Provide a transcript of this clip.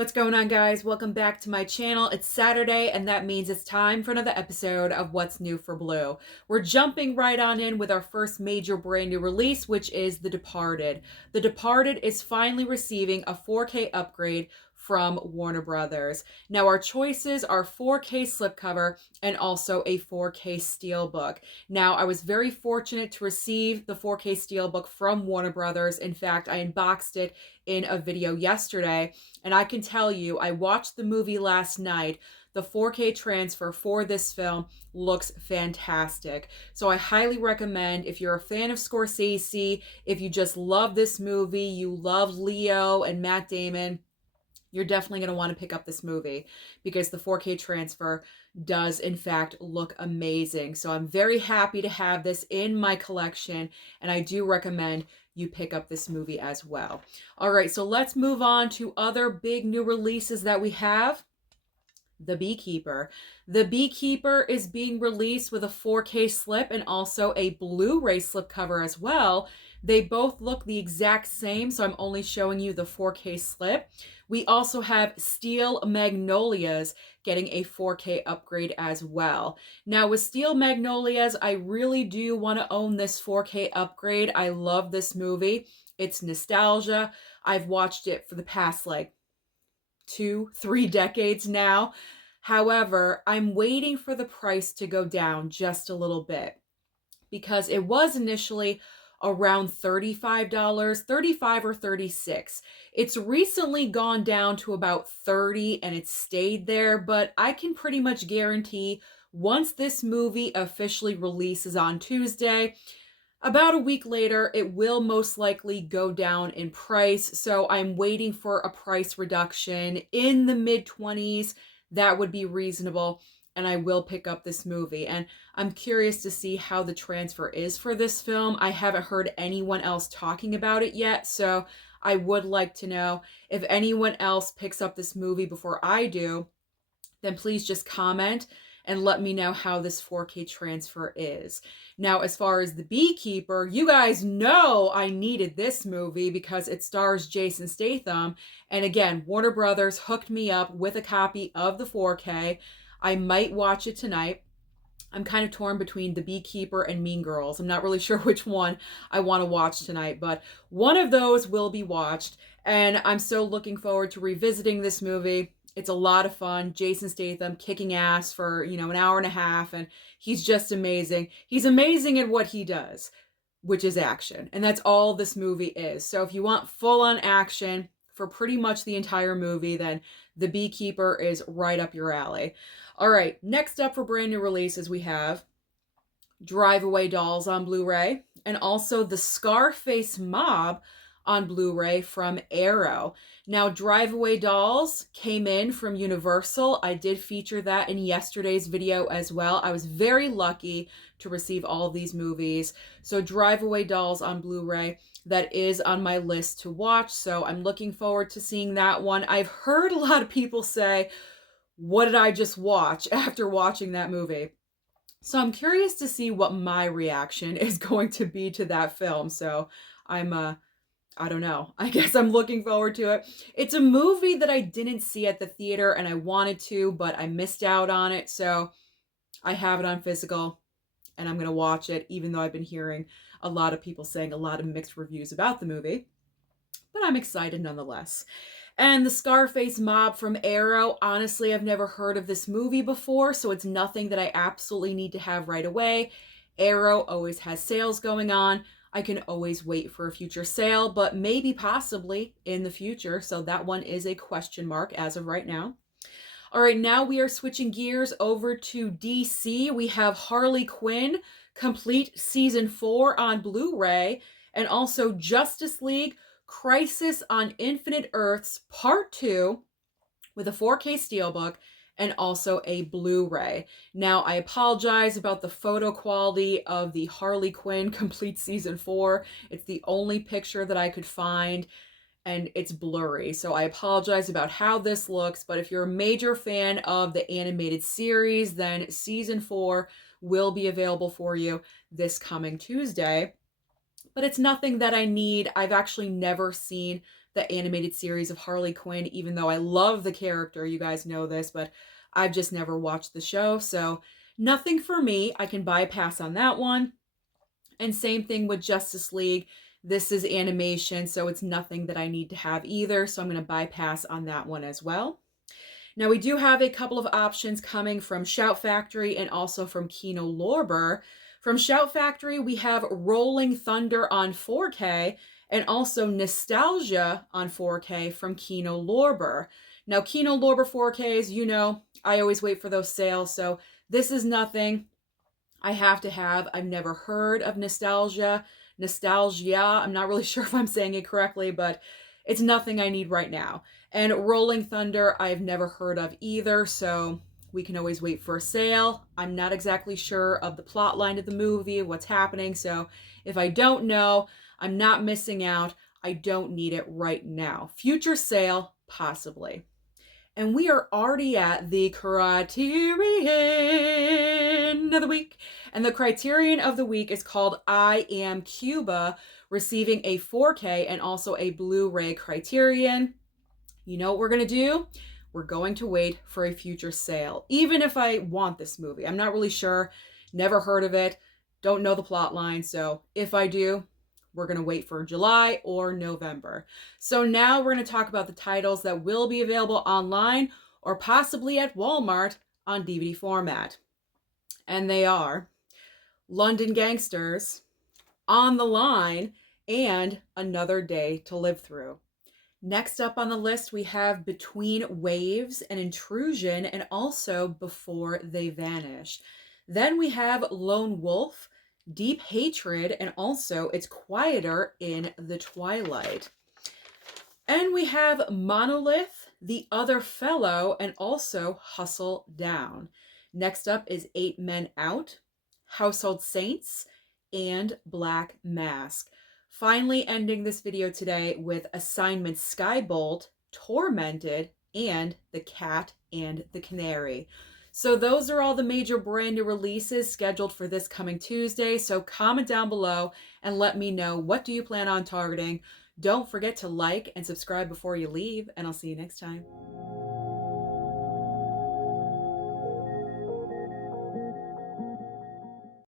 What's going on, guys? Welcome back to my channel. It's Saturday, and that means it's time for another episode of What's New for Blue. We're jumping right on in with our first major brand new release, which is The Departed. The Departed is finally receiving a 4K upgrade from Warner Brothers. Now, our choices are 4K slipcover and also a 4K steelbook. Now, I was very fortunate to receive the 4K steelbook from Warner Brothers. In fact, I unboxed it in a video yesterday, and I can tell you, I watched the movie last night. The 4K transfer for this film looks fantastic. So I highly recommend, if you're a fan of Scorsese, if you just love this movie, you love Leo and Matt Damon, you're definitely going to want to pick up this movie because the 4K transfer does in fact look amazing. So I'm very happy to have this in my collection, and I do recommend you pick up this movie as well. All right, so let's move on to other big new releases that we have. The Beekeeper. The Beekeeper is being released with a 4K slip and also a Blu-ray slipcover as well. They both look the exact same, so I'm only showing you the 4K slip. We also have Steel Magnolias getting a 4K upgrade as well. Now with Steel Magnolias, I really do want to own this 4K upgrade. I love this movie. It's nostalgia. I've watched it for the past 2-3 decades now. However, I'm waiting for the price to go down just a little bit because it was initially around $35, 35 or 36. It's recently gone down to about 30 and it's stayed there, but I can pretty much guarantee once this movie officially releases on Tuesday, about a week later, it will most likely go down in price. So I'm waiting for a price reduction in the mid-20s. That would be reasonable, and I will pick up this movie. And I'm curious to see how the transfer is for this film. I haven't heard anyone else talking about it yet, so I would like to know if anyone else picks up this movie before I do, then please just comment and let me know how this 4K transfer is. Now, as far as The Beekeeper, you guys know I needed this movie because it stars Jason Statham. And again, Warner Brothers hooked me up with a copy of the 4K. I might watch it tonight. I'm kind of torn between The Beekeeper and Mean Girls. I'm not really sure which one I want to watch tonight, but one of those will be watched. And I'm so looking forward to revisiting this movie. It's a lot of fun. Jason Statham kicking ass for, an hour and a half, and he's just amazing. He's amazing at what he does, which is action. And that's all this movie is. So if you want full-on action for pretty much the entire movie, then The Beekeeper is right up your alley. All right, next up for brand new releases, we have Drive Away Dolls on Blu-ray and also the Scarface Mob on Blu-ray from Arrow. Now, Drive Away Dolls came in from Universal. I did feature that in yesterday's video as well. I was very lucky to receive all of these movies. So Drive Away Dolls on Blu-ray, that is on my list to watch. So I'm looking forward to seeing that one. I've heard a lot of people say, what did I just watch after watching that movie? So I'm curious to see what my reaction is going to be to that film. So I don't know. I guess I'm looking forward to it. It's a movie that I didn't see at the theater and I wanted to, but I missed out on it. So I have it on physical and I'm going to watch it, even though I've been hearing a lot of people saying a lot of mixed reviews about the movie. But I'm excited nonetheless. And the Scarface Mob from Arrow, honestly, I've never heard of this movie before, so it's nothing that I absolutely need to have right away. Arrow always has sales going on. I can always wait for a future sale, but maybe possibly in the future. So that one is a question mark as of right now. All right, now we are switching gears over to DC. We have Harley Quinn, complete season 4 on Blu-ray, and also Justice League Crisis on Infinite Earths Part 2 with a 4K steelbook and also a Blu-ray. Now, I apologize about the photo quality of the Harley Quinn complete season 4. It's the only picture that I could find, and it's blurry. So I apologize about how this looks, but if you're a major fan of the animated series, then season 4 will be available for you this coming Tuesday. But it's nothing that I need. I've actually never seen the animated series of Harley Quinn, even though I love the character. You guys know this, but I've just never watched the show. So nothing for me. I can bypass on that one. And same thing with Justice League. This is animation, so it's nothing that I need to have either. So I'm going to bypass on that one as well. Now we do have a couple of options coming from Shout Factory and also from Kino Lorber. From Shout Factory, we have Rolling Thunder on 4K and also Nostalghia on 4K from Kino Lorber. Now Kino Lorber 4Ks, you know, I always wait for those sales, so this is nothing I have to have. I've never heard of Nostalghia. I'm not really sure if I'm saying it correctly, but it's nothing I need right now. And Rolling Thunder, I've never heard of either, so we can always wait for a sale. I'm not exactly sure of the plot line of the movie, what's happening, so if I don't know, I'm not missing out. I don't need it right now. Future sale, possibly. And we are already at the Criterion of the week. And the Criterion of the week is called I Am Cuba, receiving a 4K and also a Blu-ray Criterion. You know what we're going to do? We're going to wait for a future sale. Even if I want this movie. I'm not really sure. Never heard of it. Don't know the plot line. So if I do, we're going to wait for July or November. So now we're going to talk about the titles that will be available online or possibly at Walmart on DVD format. And they are London Gangsters, On the Line, and Another Day to Live Through. Next up on the list, we have Between Waves and Intrusion, and also Before They Vanish. Then we have Lone Wolf, Deep Hatred, and also It's Quieter in the Twilight. And we have Monolith, The Other Fellow, and also Hustle Down. Next up is Eight Men Out, Household Saints, and Black Mask. Finally ending this video today with Assignment Skybolt, Tormented, and The Cat and the Canary. So those are all the major brand new releases scheduled for this coming Tuesday. So comment down below and let me know, what do you plan on targeting? Don't forget to like and subscribe before you leave, and I'll see you next time.